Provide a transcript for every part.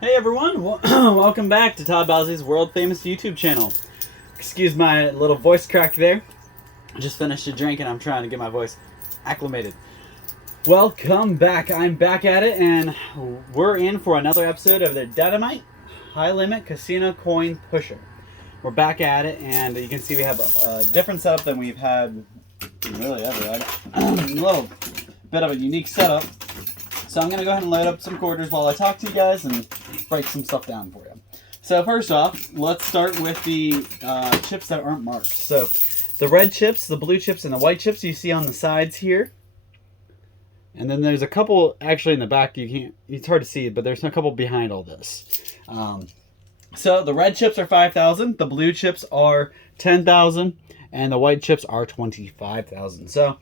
Hey everyone, welcome back to Todd Bosley's world famous YouTube channel. Excuse my little voice crack there. I just finished a drink and I'm trying to get my voice acclimated. Welcome back. I'm back at it and we're in for another episode of the Dynamite High Limit Casino Coin Pusher. We're back at it and you can see we have a different setup than we've had really ever. A little bit of a unique setup. So I'm going to go ahead and load up some quarters while I talk to you guys and break some stuff down for you. So first off, let's start with the chips that aren't marked. So the red chips, the blue chips, and the white chips you see on the sides here. And then there's a couple actually in the back. It's hard to see, but there's a couple behind all this. So the red chips are 5,000, the blue chips are 10,000, and the white chips are 25,000. So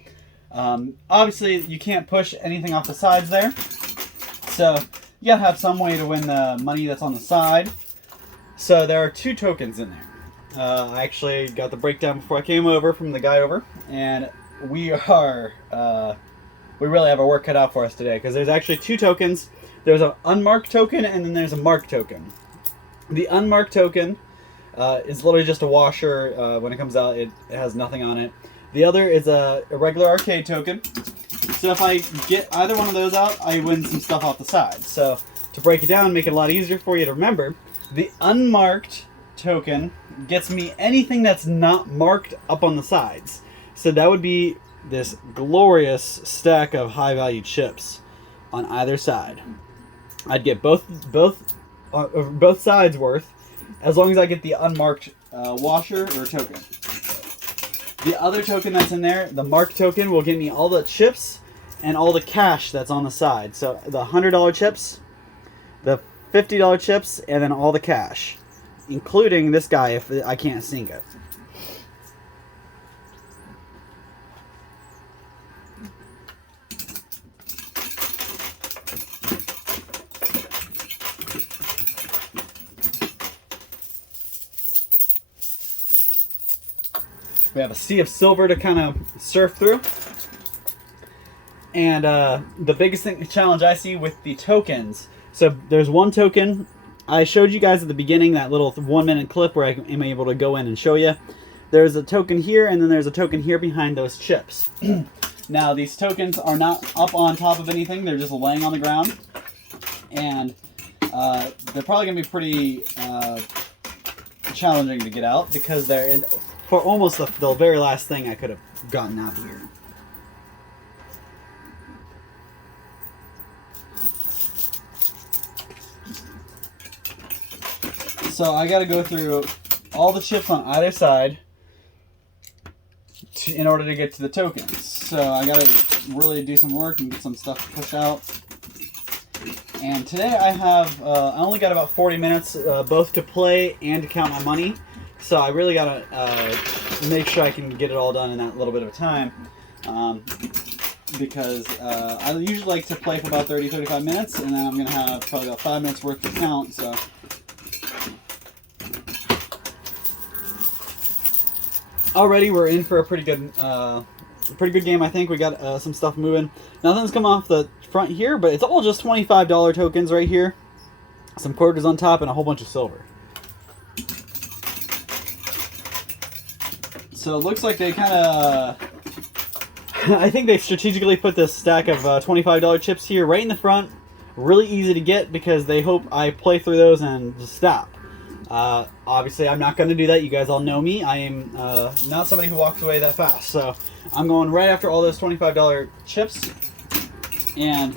obviously you can't push anything off the sides there. So you gotta have some way to win the money that's on the side. So there are two tokens in there. I actually got the breakdown before I came over from the guy over, and we really have our work cut out for us today because there's actually two tokens. There's an unmarked token and then there's a marked token. The unmarked token is literally just a washer. When it comes out, it has nothing on it. The other is a regular arcade token. So if I get either one of those out, I win some stuff off the side. So to break it down, make it a lot easier for you to remember, the unmarked token gets me anything that's not marked up on the sides. So that would be this glorious stack of high value chips on either side. I'd get both sides worth as long as I get the unmarked washer or token. The other token that's in there, the marked token, will get me all the chips and all the cash that's on the side. So the $100 chips, the $50 chips, and then all the cash, including this guy if I can't sink it. We have a sea of silver to kind of surf through. And the biggest challenge I see with the tokens, so there's one token. I showed you guys at the beginning that little 1 minute clip where I am able to go in and show you. There's a token here and then there's a token here behind those chips. Now these tokens are not up on top of anything, they're just laying on the ground. And they're probably going to be pretty challenging to get out because they're in, for almost the very last thing I could have gotten out here. So I got to go through all the chips on either side in order to get to the tokens. So I got to really do some work and get some stuff to push out. And today I only got about 40 minutes both to play and to count my money. So I really got to make sure I can get it all done in that little bit of time. Because I usually like to play for about 30-35 minutes, and then I'm going to have probably about 5 minutes worth to count. So already we're in for a pretty good game. I think we got some stuff moving. Nothing's come off the front here, but it's all just $25 tokens right here. Some quarters on top and a whole bunch of silver. So it looks like they kind of, I think they strategically put this stack of $25 chips here right in the front. Really easy to get because they hope I play through those and just stop. Obviously I'm not going to do that. You guys all know me. I am not somebody who walks away that fast. So I'm going right after all those $25 chips and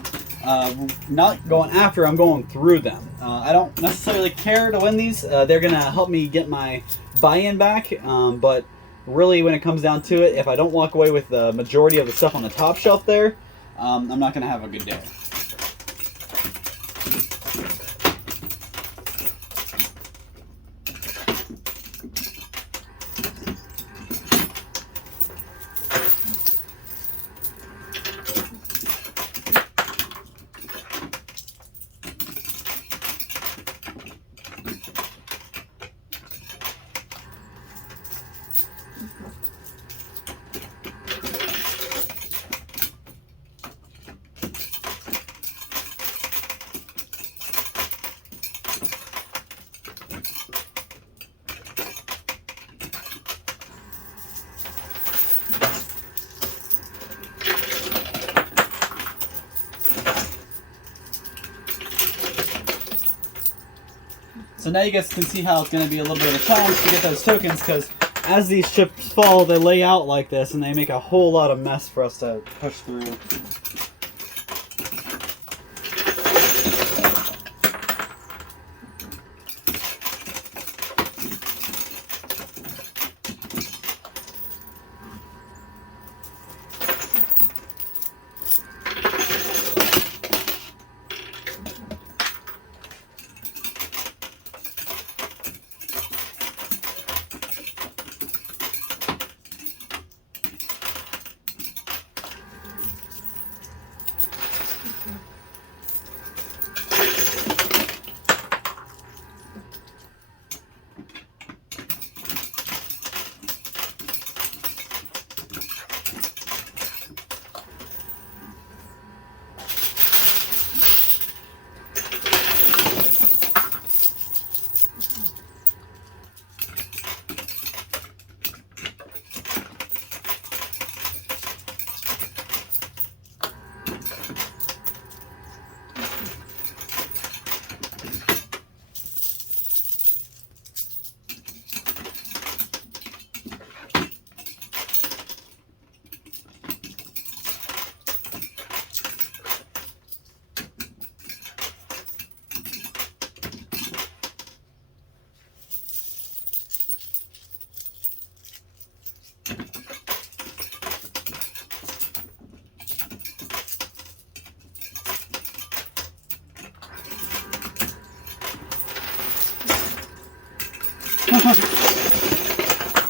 not going after, I'm going through them. I don't necessarily care to win these. They're going to help me get my buy-in back, but really when it comes down to it, if I don't walk away with the majority of the stuff on the top shelf there, I'm not going to have a good day. So now you guys can see how it's going to be a little bit of a challenge to get those tokens, because as these chips fall, they lay out like this, and they make a whole lot of mess for us to push through.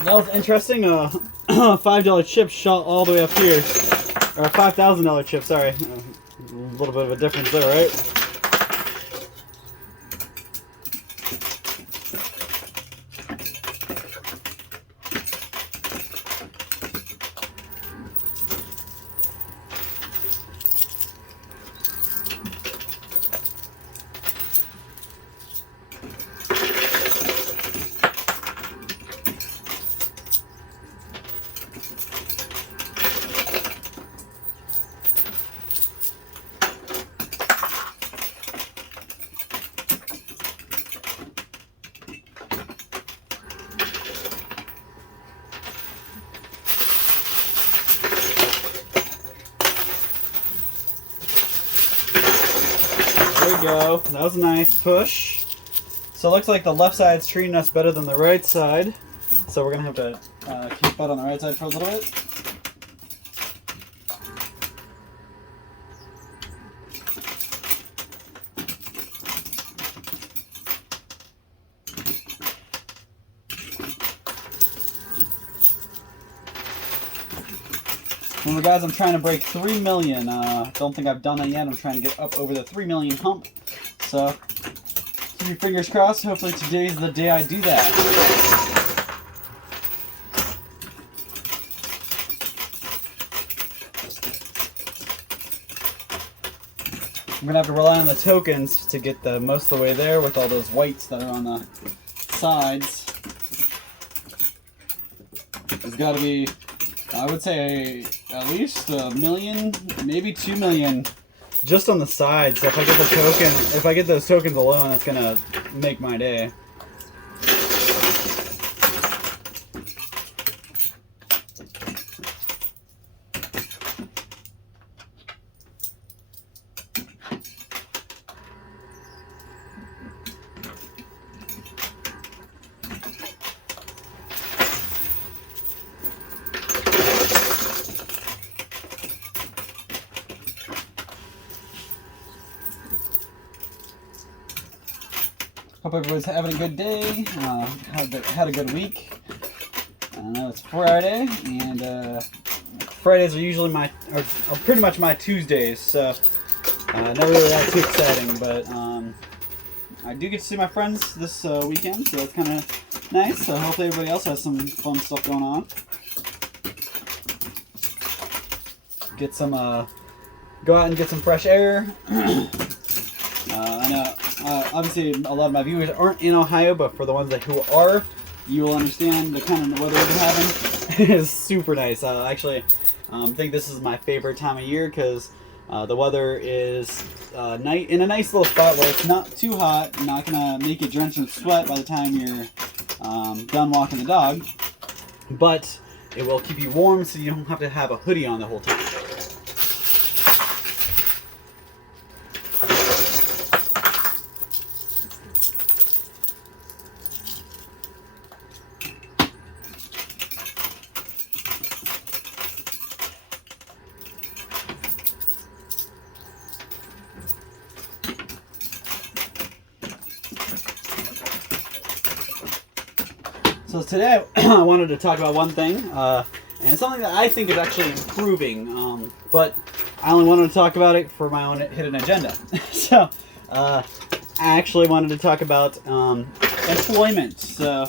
That was interesting. $5 chip shot all the way up here. Or a $5,000 chip, sorry. A little bit of a difference there, right? There we go. That was a nice push. So it looks like the left side's treating us better than the right side. So we're going to have to keep that on the right side for a little bit. Remember guys, I'm trying to break 3 million. Don't think I've done that yet. I'm trying to get up over the 3 million hump. So, keep your fingers crossed. Hopefully today's the day I do that. I'm going to have to rely on the tokens to get the most of the way there with all those whites that are on the sides. There's got to be, I would say, at least 1 million, maybe 2 million, just on the sides. So if I get the token, if I get those tokens alone, it's gonna make my day. Hope everybody's having a good day, had a good week. I know it's Friday, and Fridays are usually are pretty much my Tuesdays, so not really that too exciting, but I do get to see my friends this weekend, so it's kind of nice. So hopefully everybody else has some fun stuff going on. Get some, go out and get some fresh air. I know. Obviously, a lot of my viewers aren't in Ohio, but for the ones who are, you will understand the kind of weather we've been having. It is super nice. Actually, I think this is my favorite time of year because The weather is in a nice little spot where it's not too hot, not gonna make you drench in sweat by the time you're done walking the dog, but it will keep you warm so you don't have to have a hoodie on the whole time. So today I wanted to talk about one thing, and it's something that I think is actually improving, but I only wanted to talk about it for my own hidden agenda. So I actually wanted to talk about employment. So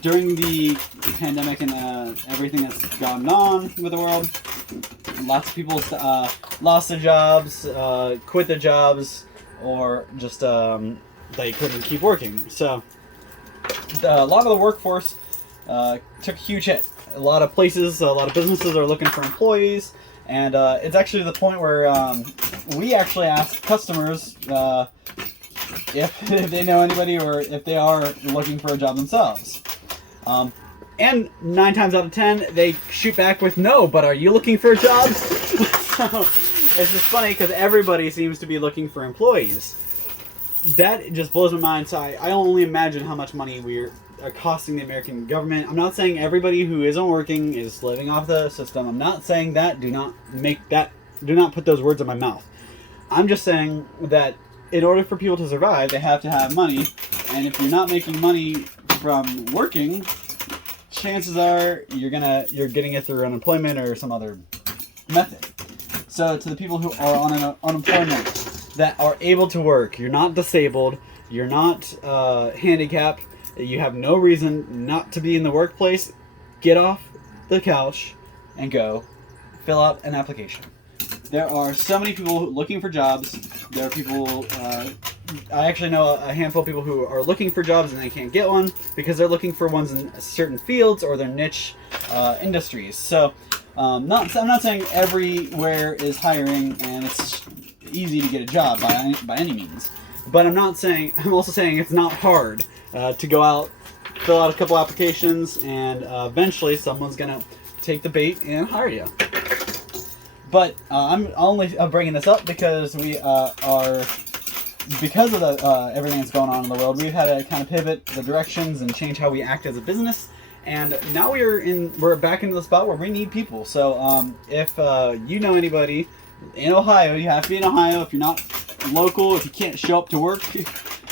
during the pandemic and everything that's gone on with the world, lots of people lost their jobs, quit their jobs, or just they couldn't keep working. So a lot of the workforce took a huge hit. A lot of places, a lot of businesses are looking for employees, and it's actually the point where we actually ask customers if they know anybody or if they are looking for a job themselves. And 9 times out of 10, they shoot back with no, but are you looking for a job? So it's just funny because everybody seems to be looking for employees. That just blows my mind. So I only imagine how much money we are costing the American government. I'm not saying everybody who isn't working is living off the system. I'm not saying that. Do not put those words in my mouth. I'm just saying that in order for people to survive, they have to have money. And if you're not making money from working, chances are you're getting it through unemployment or some other method. So to the people who are on unemployment, that are able to work, you're not disabled, you're not handicapped, you have no reason not to be in the workplace, get off the couch and go fill out an application. There are so many people looking for jobs. There are people, I actually know a handful of people who are looking for jobs and they can't get one because they're looking for ones in certain fields or their niche industries. So I'm not saying everywhere is hiring and it's easy to get a job by any means, but I'm also saying it's not hard to go out, fill out a couple applications, and eventually someone's gonna take the bait and hire you. But I'm only bringing this up because we because of everything that's going on in the world, we've had to kind of pivot the directions and change how we act as a business. And now we're back into the spot where we need people. So if you know anybody in Ohio, you have to be in Ohio. If you're not local, if you can't show up to work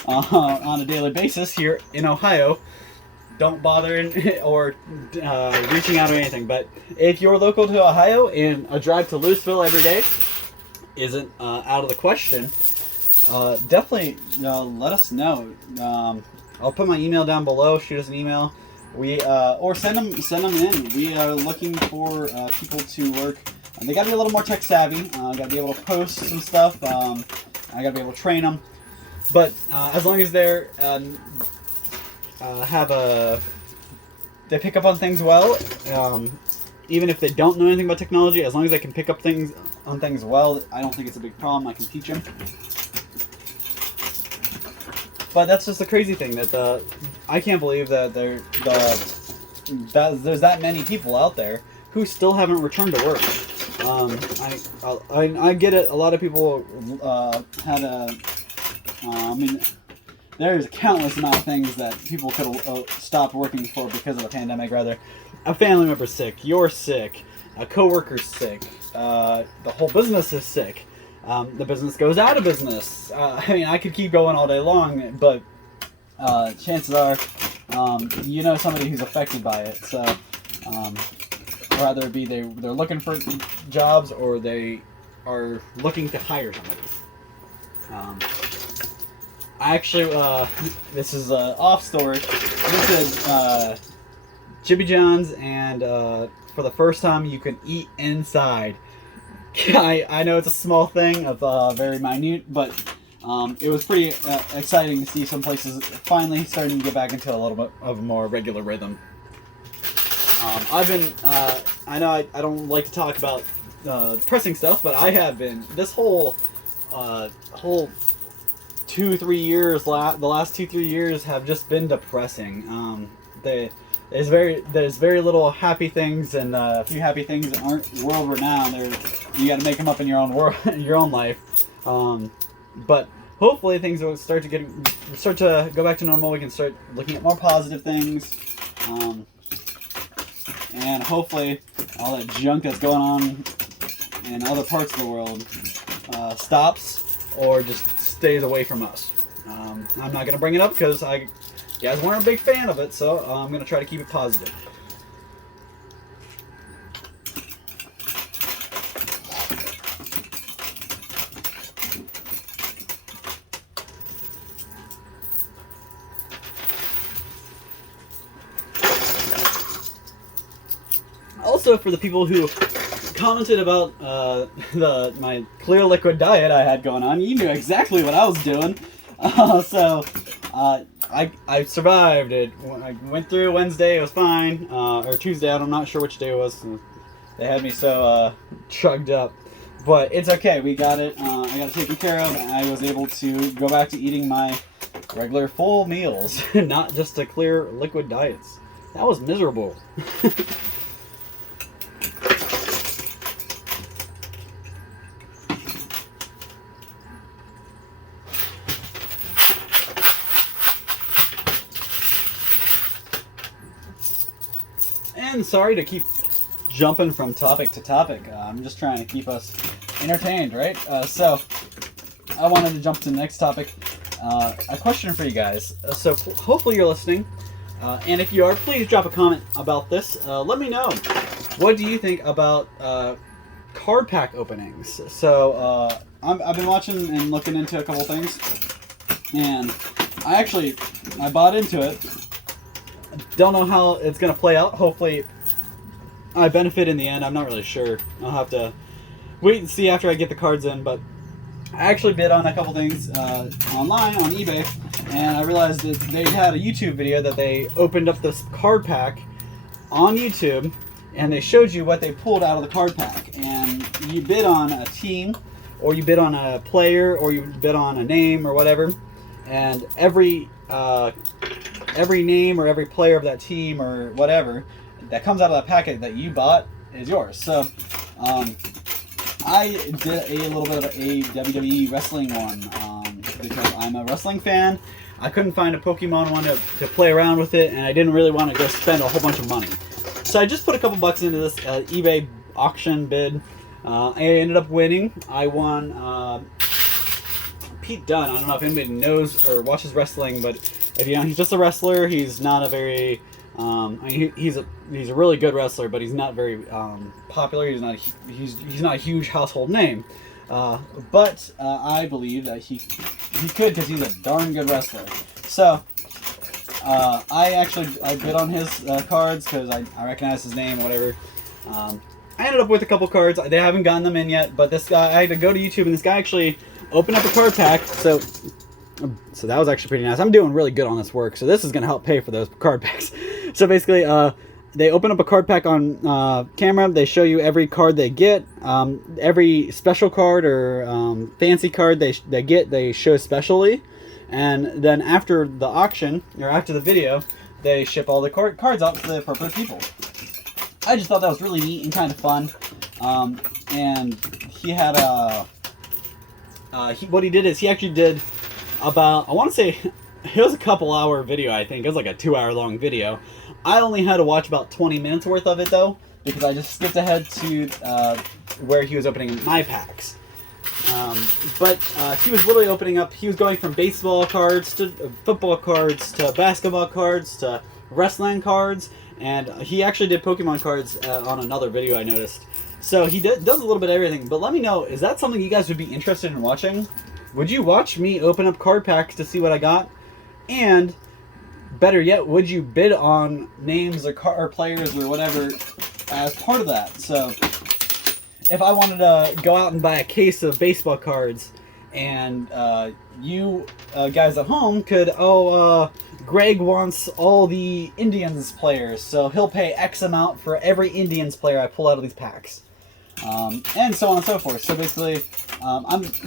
on a daily basis here in Ohio, don't bother or reaching out or anything. But if you're local to Ohio and a drive to Louisville every day isn't out of the question, definitely let us know. I'll put my email down below. Shoot us an email. Or send them in. We are looking for people to work. They got to be a little more tech savvy. Got to be able to post some stuff. I got to be able to train them. But as long as they're they pick up on things well, even if they don't know anything about technology, as long as they can pick up things well, I don't think it's a big problem. I can teach them. But that's just the crazy thing that I can't believe that there's that many people out there who still haven't returned to work. I get it. A lot of people had a. There's a countless amount of things that people could have stopped working for because of the pandemic. Rather, a family member's sick, you're sick, a coworker's sick, the whole business is sick. The business goes out of business. I could keep going all day long, but chances are, you know somebody who's affected by it. So, whether it be they're looking for jobs or they are looking to hire somebody. I actually, this is off story. This is Jimmy John's, and for the first time, you can eat inside. I know it's a small thing, of very minute, but it was pretty exciting to see some places finally starting to get back into a little bit of a more regular rhythm. I've been, I know I don't like to talk about depressing stuff, but I have been. This whole 2-3 years, the last 2-3 years have just been depressing. There's very little happy things, and a few happy things that aren't world renowned. You got to make them up in your own world, your own life. But hopefully things will start to go back to normal. We can start looking at more positive things, and hopefully all that junk that's going on in other parts of the world stops or just stays away from us. I'm not going to bring it up because you guys weren't a big fan of it, so I'm going to try to keep it positive. Also, for the people who commented about my clear liquid diet I had going on, you knew exactly what I was doing. I survived it. I went through Wednesday, it was fine, or Tuesday, I'm not sure which day it was. They had me so chugged up. But it's okay, we got it. I got it taken care of, and I was able to go back to eating my regular full meals, not just the clear liquid diets. That was miserable. And sorry to keep jumping from topic to topic. I'm just trying to keep us entertained, right? So I wanted to jump to the next topic. A question for you guys. So hopefully you're listening. And if you are, please drop a comment about this. Let me know. What do you think about card pack openings? So I've been watching and looking into a couple things. And I bought into it. Don't know how it's going to play out. Hopefully I benefit in the end. I'm not really sure. I'll have to wait and see after I get the cards in. But I actually bid on a couple things online on eBay, and I realized that they had a YouTube video that they opened up this card pack on YouTube, and they showed you what they pulled out of the card pack. And you bid on a team, or you bid on a player, or you bid on a name or whatever, and every name or every player of that team or whatever that comes out of that packet that you bought is yours. So I did a little bit of a WWE wrestling one because I'm a wrestling fan. I couldn't find a Pokemon one to play around with it, and I didn't really want to go spend a whole bunch of money. So I just put a couple bucks into this eBay auction bid. I ended up winning. I won Pete Dunne. I don't know if anybody knows or watches wrestling, but if you know, he's just a wrestler. He's not a very he's a really good wrestler, but he's not very popular. He's not a huge household name. But I believe that he could, because he's a darn good wrestler. So I bid on his cards because I recognize his name or whatever. I ended up with a couple cards. They haven't gotten them in yet, but this guy, I had to go to YouTube, and this guy actually opened up a card pack. So that was actually pretty nice. I'm doing really good on this work, so this is going to help pay for those card packs. So basically, they open up a card pack on camera. They show you every card they get. Every special card or fancy card they get, they show specially. And then after the auction, or after the video, they ship all the cards out to the appropriate people. I just thought that was really neat and kind of fun. And he had what he did is he actually did about, I want to say, it was a couple hour video, I think. It was like a 2-hour long video. I only had to watch about 20 minutes worth of it, though, because I just skipped ahead to where he was opening my packs. But he was literally opening up, he was going from baseball cards to football cards to basketball cards to wrestling cards, and he actually did Pokemon cards on another video I noticed. So he does a little bit of everything, but let me know, is that something you guys would be interested in watching? Would you watch me open up card packs to see what I got? And better yet, would you bid on names or players or whatever as part of that? So if I wanted to go out and buy a case of baseball cards and you guys at home could, Greg wants all the Indians players, so he'll pay X amount for every Indians player I pull out of these packs. And so on and so forth. So basically,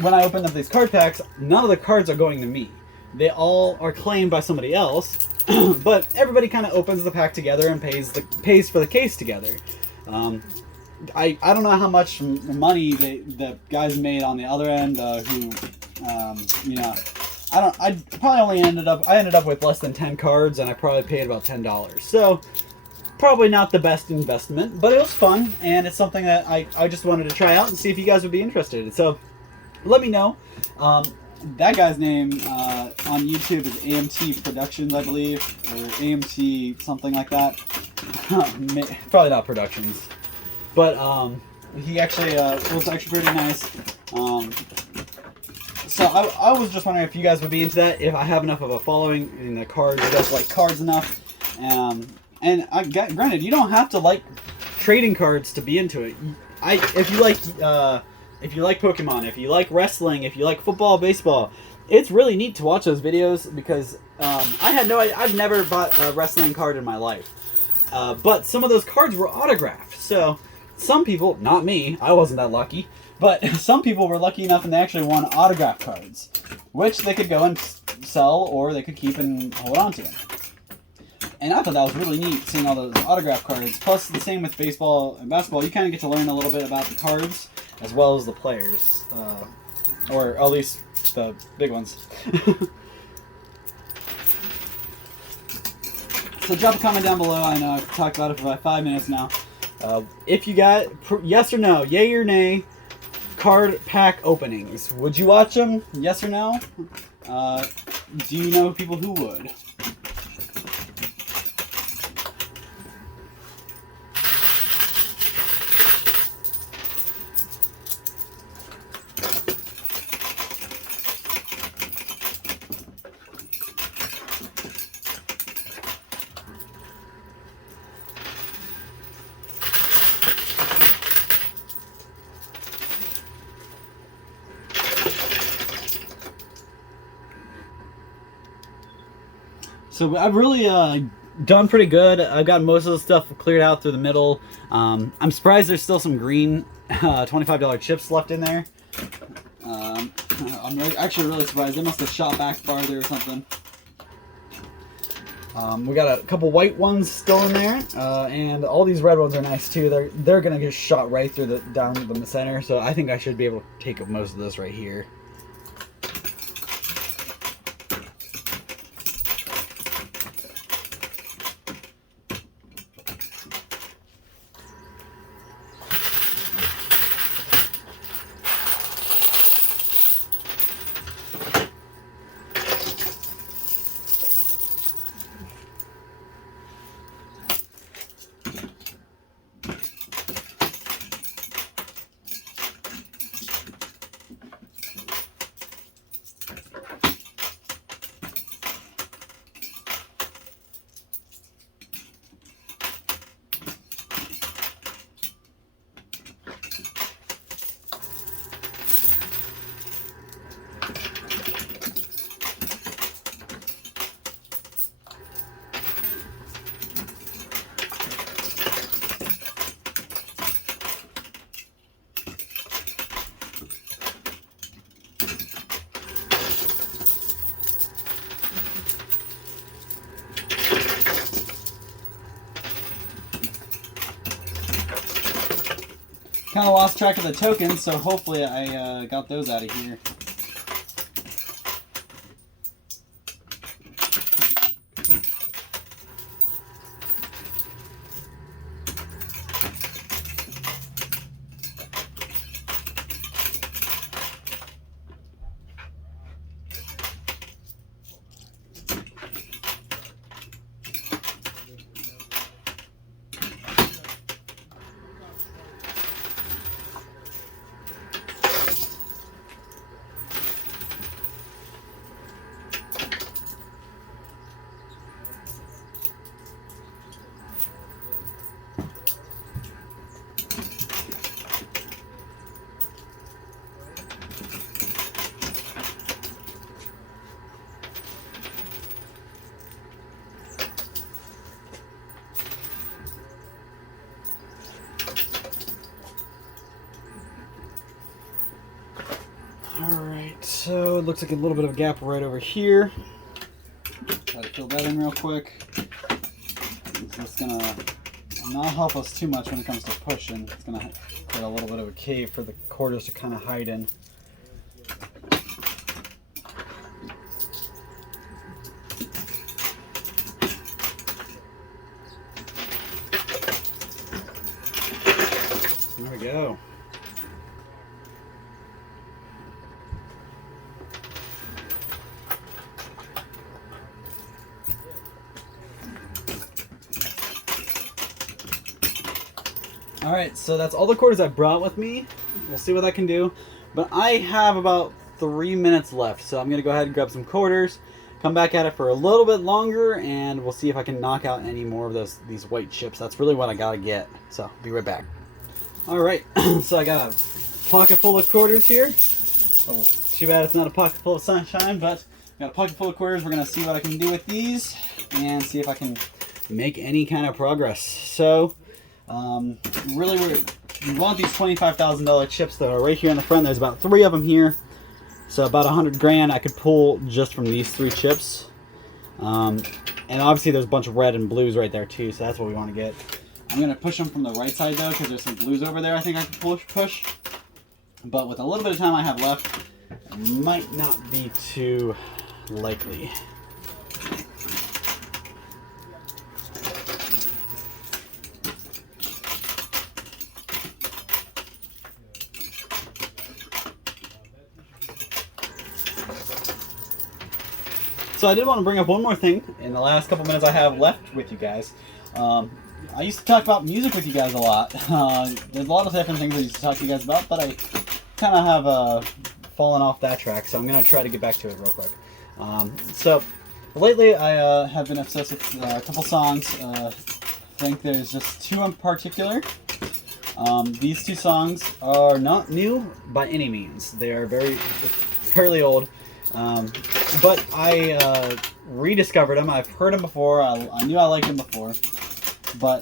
when I open up these card packs, none of the cards are going to me. They all are claimed by somebody else, but everybody kind of opens the pack together and pays for the case together. I don't know how much money the guys made on the other end. I probably ended up with less than 10 cards, and I probably paid about $10. So probably not the best investment, but it was fun, and it's something that I just wanted to try out and see if you guys would be interested. So let me know. That guy's name on YouTube is AMT Productions, I believe, or AMT something like that. Probably not Productions, but he actually was actually pretty nice. So I was just wondering if you guys would be into that, if I have enough of a following in the cards, you guys like cards enough. Granted, you don't have to like trading cards to be into it. If you like Pokemon, if you like wrestling, if you like football, baseball, it's really neat to watch those videos because I've never bought a wrestling card in my life, but some of those cards were autographed. So some people, not me, I wasn't that lucky, but some people were lucky enough and they actually won autograph cards, which they could go and sell or they could keep and hold on to. And I thought that was really neat, seeing all those autograph cards. Plus, the same with baseball and basketball. You kind of get to learn a little bit about the cards as well as the players. Or at least the big ones. So drop a comment down below. I know I've talked about it for about 5 minutes now. If you got, yes or no, yay or nay, card pack openings. Would you watch them? Yes or no? Do you know people who would? So I've really done pretty good. I've got most of the stuff cleared out through the middle. I'm surprised there's still some green $25 chips left in there. I'm actually really surprised. They must have shot back farther or something. We got a couple white ones still in there, and all these red ones are nice too. They're gonna get shot right through down the center. So I think I should be able to take up most of this right here. Kind of lost track of the tokens, so hopefully I got those out of here. So it looks like a little bit of a gap right over here. Try to fill that in real quick. It's gonna not help us too much when it comes to pushing. It's gonna create a little bit of a cave for the quarters to kind of hide in. There we go. Alright, so that's all the quarters I brought with me. We'll see what I can do. But I have about 3 minutes left, so I'm going to go ahead and grab some quarters, come back at it for a little bit longer, and we'll see if I can knock out any more of these white chips. That's really what I got to get. So, I'll be right back. Alright, so I got a pocket full of quarters here. Oh, too bad it's not a pocket full of sunshine, but I got a pocket full of quarters. We're going to see what I can do with these and see if I can make any kind of progress. So, really we want these $25,000 chips that are right here in the front. There's about 3 of them here, so about 100 grand I could pull just from these 3 chips. And obviously there's a bunch of red and blues right there too, so that's what we want to get. I'm going to push them from the right side though, because there's some blues over there I think I can push. But with a little bit of time I have left, it might not be too likely. So I did want to bring up one more thing in the last couple minutes I have left with you guys. I used to talk about music with you guys a lot. There's a lot of different things I used to talk to you guys about, but I kind of have fallen off that track, so I'm going to try to get back to it real quick. So lately I have been obsessed with a couple songs. I think there's just 2 in particular. These 2 songs are not new by any means. They are fairly old. But I rediscovered them. I've heard them before. I knew I liked them before, but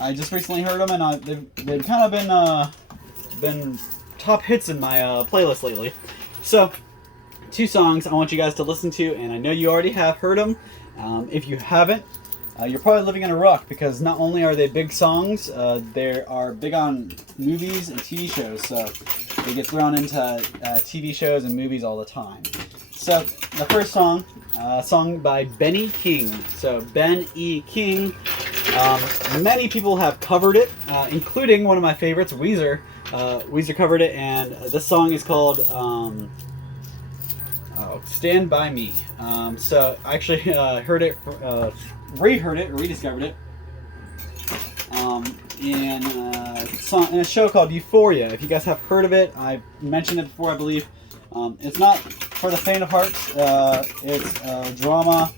I just recently heard them, and they've kind of been top hits in my playlist lately. So, 2 songs I want you guys to listen to, and I know you already have heard them. If you haven't, you're probably living in a rock, because not only are they big songs, they are big on movies and TV shows. So they get thrown into TV shows and movies all the time. So the first song, song by Benny King. So Ben E. King. Many people have covered it, including one of my favorites, Weezer. Weezer covered it, and this song is called Stand By Me. So I actually heard it, rediscovered it in a show called Euphoria. If you guys have heard of it, I've mentioned it before, I believe. It's not for the faint of heart. It's a drama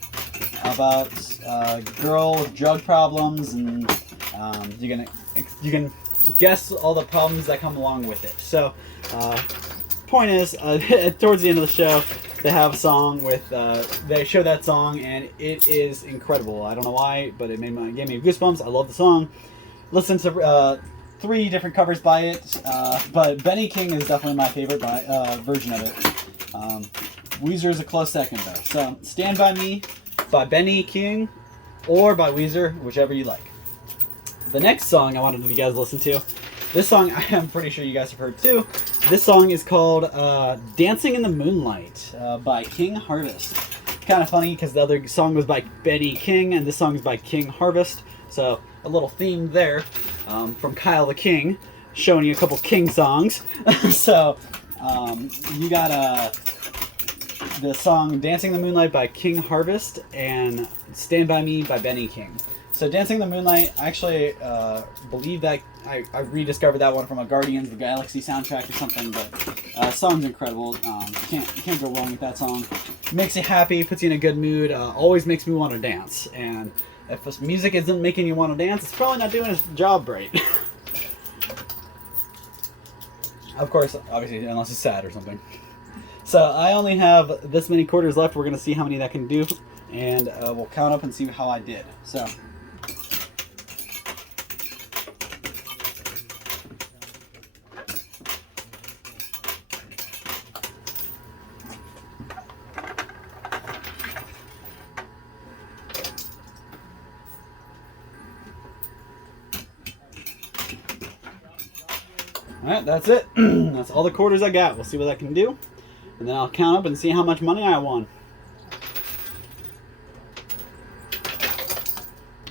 about a girl with drug problems, and you can guess all the problems that come along with it. So, point is, towards the end of the show, they have a song with. They show that song, and it is incredible. I don't know why, but it gave me goosebumps. I love the song. Listen to 3 different covers by it, but Benny King is definitely my favorite version of it. Weezer is a close second though. So, Stand By Me by Benny King or by Weezer, whichever you like. The next song I wanted you guys to listen to, this song I am pretty sure you guys have heard too. This song is called Dancing in the Moonlight by King Harvest. Kind of funny because the other song was by Benny King and this song is by King Harvest. So a little theme there from Kyle the King, showing you a couple King songs. So you got the song Dancing in the Moonlight by King Harvest and Stand By Me by Benny King. So Dancing in the Moonlight, I actually believe that I rediscovered that one from a Guardians of the Galaxy soundtrack or something, but the song's incredible. You can't go wrong with that song. Makes you happy, puts you in a good mood, always makes me want to dance. And if this music isn't making you want to dance, it's probably not doing its job right. Of course, obviously, unless it's sad or something. So I only have this many quarters left. We're going to see how many that can do, and we'll count up and see how I did. So. Alright, that's it. That's all the quarters I got. We'll see what I can do. And then I'll count up and see how much money I won.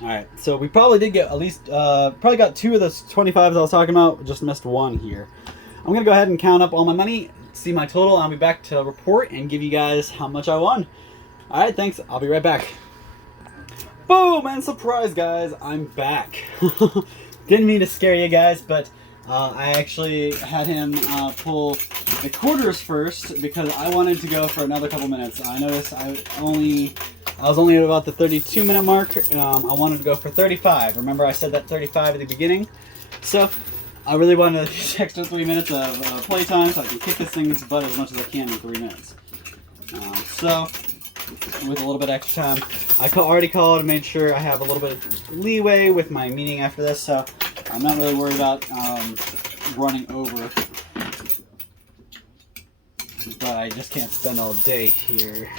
Alright, so we probably did get at least, probably got 2 of the 25s I was talking about. Just missed 1 here. I'm going to go ahead and count up all my money, see my total, and I'll be back to report and give you guys how much I won. Alright, thanks. I'll be right back. Boom! And surprise, guys, I'm back. Didn't mean to scare you guys, but I actually had him pull the quarters first because I wanted to go for another couple minutes. I noticed I was only at about the 32-minute mark. I wanted to go for 35. Remember I said that 35 at the beginning? So I really wanted these extra 3 minutes of playtime so I can kick this thing's butt as much as I can in 3 minutes. So with a little bit extra time, I already called and made sure I have a little bit of leeway with my meeting after this, so I'm not really worried about running over. But I just can't spend all day here.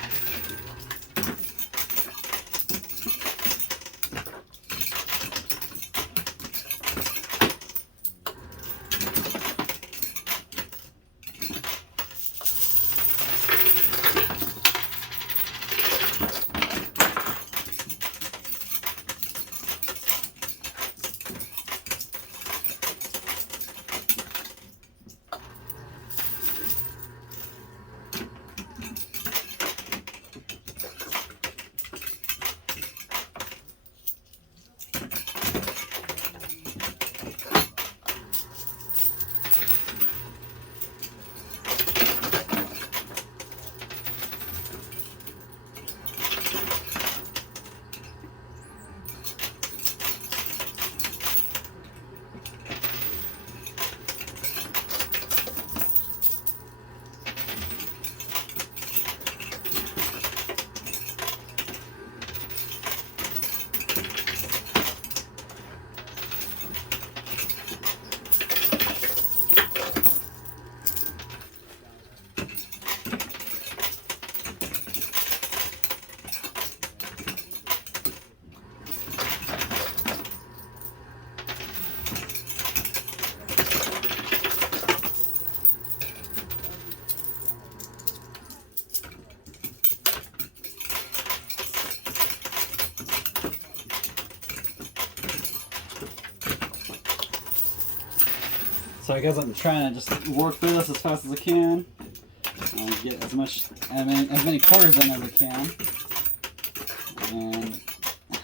So I guess I'm trying to just work through this as fast as I can. Get as many quarters in as I can. And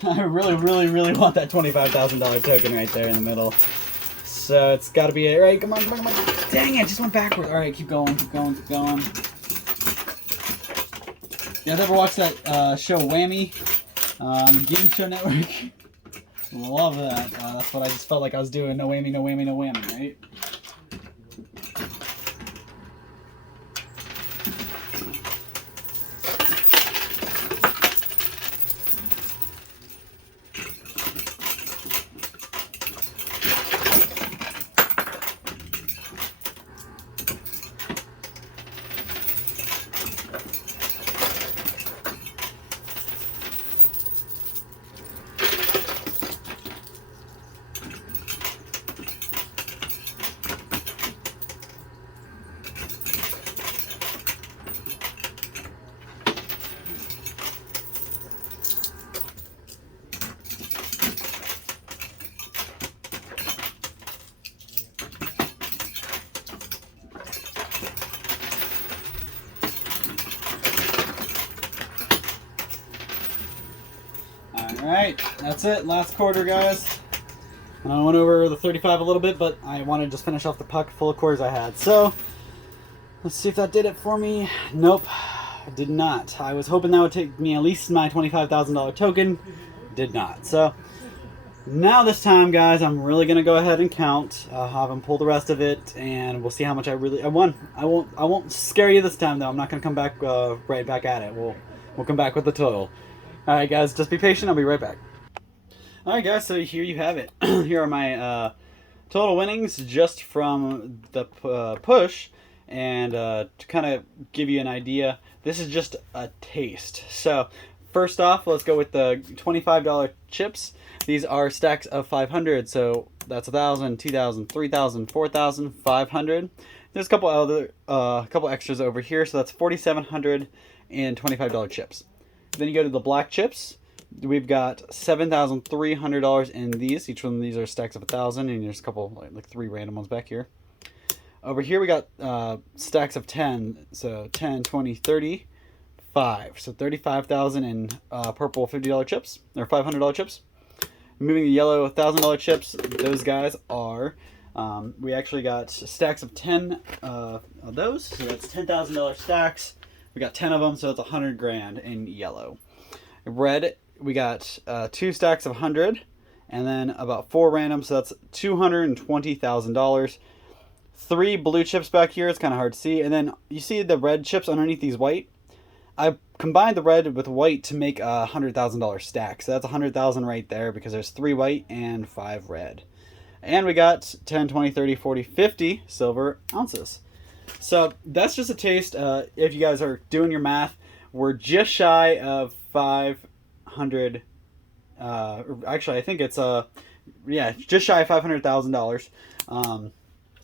I really want that $25,000 token right there in the middle. So it's got to be it, right? Come on. Dang it, just went backwards. All right, keep going. You guys ever watch that show Whammy on the Game Show Network? Love that. That's what I just felt like I was doing. No whammy, right? Alright, that's it. Last quarter, guys. And I went over the 35 a little bit, but I wanted to just finish off the puck full of quarters I had. So, let's see if that did it for me. Nope, it did not. I was hoping that would take me at least my $25,000 token. Did not. So, now this time, guys, I'm really going to go ahead and count. I'll have them pull the rest of it, and we'll see how much I won. I won't scare you this time, though. I'm not going to come back right back at it. We'll come back with the total. Alright guys, just be patient, I'll be right back. Alright guys, so here you have it. Here are my total winnings just from the push, and to kind of give you an idea, this is just a taste. So first off, let's go with the $25 chips. These are stacks of 500, so That's 1,000, 2,000, 3,000, 4,000, 500. There's a couple other, couple extras over here, so that's $4,725 chips. Then you go to the black chips. We've got $7,300 in these. Each one of these are stacks of 1,000, and there's a couple, like 3 random ones back here. Over here we got stacks of 10, so 10, 20, 30, 5. So 35,000 in purple $50 chips, or $500 chips. Moving the yellow $1,000 chips, those guys are, we actually got stacks of 10 of those, so that's $10,000 stacks. We got 10 of them, so that's 100 grand in yellow. Red, we got 2 stacks of 100, and then about 4 random, so that's $220,000. 3 blue chips back here, it's kind of hard to see, and then you see the red chips underneath these white. I combined the red with white to make a $100,000 stack. So that's 100,000 right there because there's 3 white and 5 red. And we got 10, 20, 30, 40, 50 silver ounces. So that's just a taste. If you guys are doing your math, we're just shy of 500. Actually, I think it's just shy of $500,000.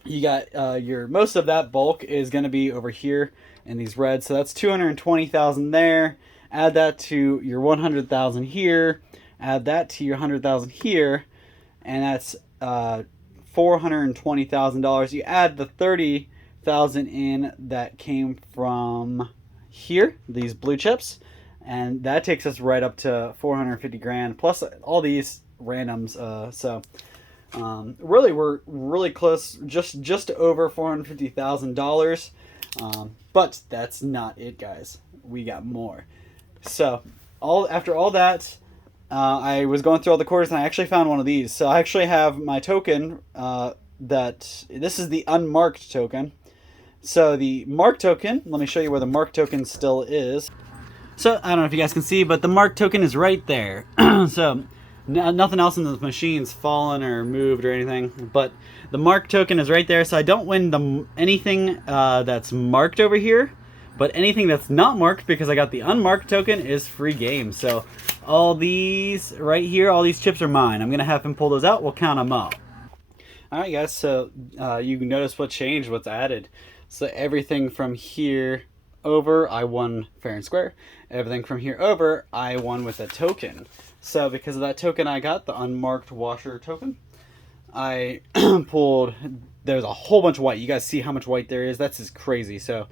You got your most of that bulk is going to be over here in these reds, so that's 220,000 there. Add that to your 100,000 here. Add that to your 100,000 here, and that's $420,000. You add the 30,000 in that came from here, these blue chips, and that takes us right up to 450 grand plus all these randoms. Really, we're really close, just over $450,000. But that's not it, guys. We got more. So after all that, I was going through all the quarters and I actually found one of these. So I actually have my token. This is the unmarked token. So the marked token. Let me show you where the marked token still is. So I don't know if you guys can see, but the marked token is right there. So. Nothing else in the machine's fallen or moved or anything, but the marked token is right there, so I don't win anything that's marked over here, but anything that's not marked, because I got the unmarked token, is free game. So all these right here, all these chips are mine. I'm going to have him pull those out. We'll count them up. Alright guys, so you notice what changed, what's added. So everything from here over, I won fair and square. Everything from here over, I won with a token. So because of that token I got, the unmarked washer token, I pulled, there's a whole bunch of white. You guys see how much white there is? That's just crazy. So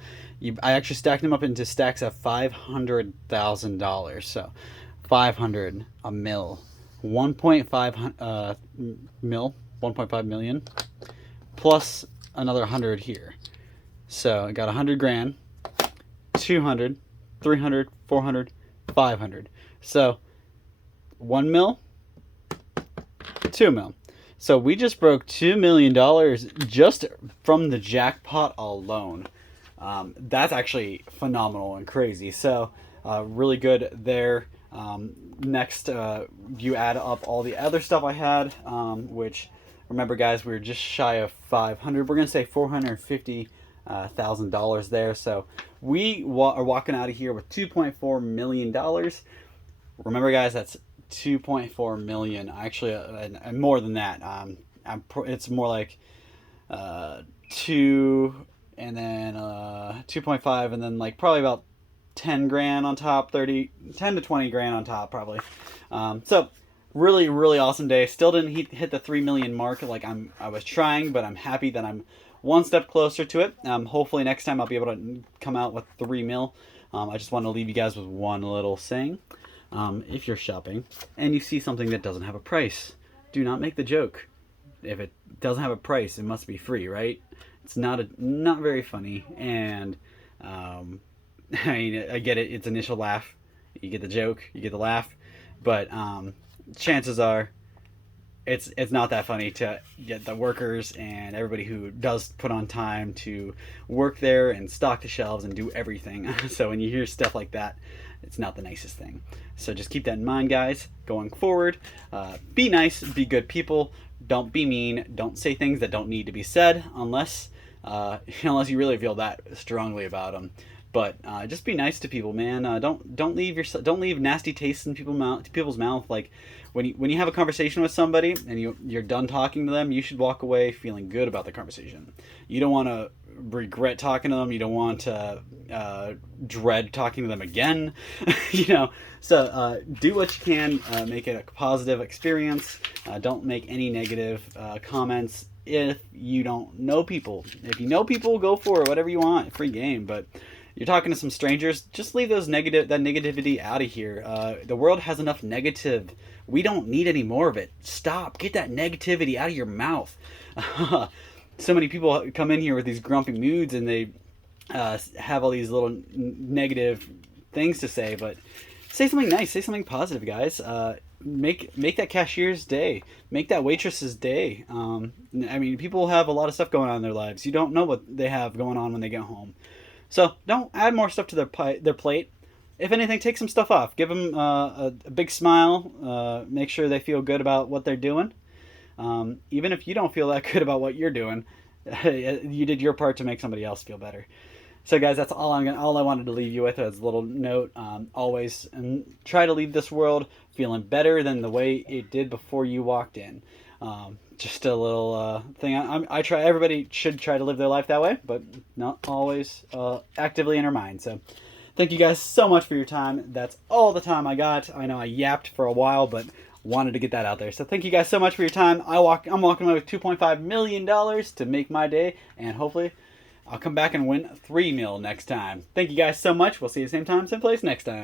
I actually stacked them up into stacks of $500,000. So 500, a mil, 1.5 mil, 1.5 million, plus another 100 here. So I got 100 grand, 200, 300, 400, 500. So 1 mil, 2 mil. So we just broke $2 million just from the jackpot alone. That's actually phenomenal and crazy. So really good there. Next, you add up all the other stuff I had, which, remember guys, we were just shy of 500. We're going to say $450,000 there. So we are walking out of here with $2.4 million. Remember guys, that's 2.4 million, actually, and more than that. It's more like 2, and then 2.5, and then like probably about 10 grand on top, 10 to 20 grand on top probably. So really awesome day. Still didn't hit the 3 million mark like I was trying, but I'm happy that I'm one step closer to it. Hopefully next time I'll be able to come out with 3 mil. I just want to leave you guys with one little saying. If you're shopping and you see something that doesn't have a price, do not make the joke. If it doesn't have a price, it must be free, right? It's not very funny, and I get it. It's initial laugh. You get the joke, you get the laugh, but chances are it's not that funny to get the workers and everybody who does put on time to work there and stock the shelves and do everything. So when you hear stuff like that, it's not the nicest thing. So just keep that in mind, guys, going forward. Be nice, be good people. Don't be mean. Don't say things that don't need to be said unless you really feel that strongly about them. But just be nice to people, man. Don't leave nasty tastes in people's mouth. Like when you have a conversation with somebody and you're done talking to them, you should walk away feeling good about the conversation. You don't want to regret talking to them. You don't want to dread talking to them again. So do what you can. Make it a positive experience. Don't make any negative comments if you don't know people. If you know people, go for it. Whatever you want. Free game. But you're talking to some strangers, just leave that negativity out of here. The world has enough negative. We don't need any more of it. Stop. Get that negativity out of your mouth. So many people come in here with these grumpy moods, and they have all these little negative things to say. But say something nice. Say something positive, guys. Make that cashier's day. Make that waitress's day. People have a lot of stuff going on in their lives. You don't know what they have going on when they get home. So don't add more stuff to their plate. If anything, take some stuff off. Give them a big smile. Make sure they feel good about what they're doing. Even if you don't feel that good about what you're doing, you did your part to make somebody else feel better. So guys, that's all I wanted to leave you with as a little note. Always try to leave this world feeling better than the way it did before you walked in. Just a little thing. I try. Everybody should try to live their life that way, but not always actively in our mind. So, thank you guys so much for your time. That's all the time I got. I know I yapped for a while, but wanted to get that out there. So, thank you guys so much for your time. I'm walking away with $2.5 million to make my day, and hopefully, I'll come back and win $3 million next time. Thank you guys so much. We'll see you same time, same place next time.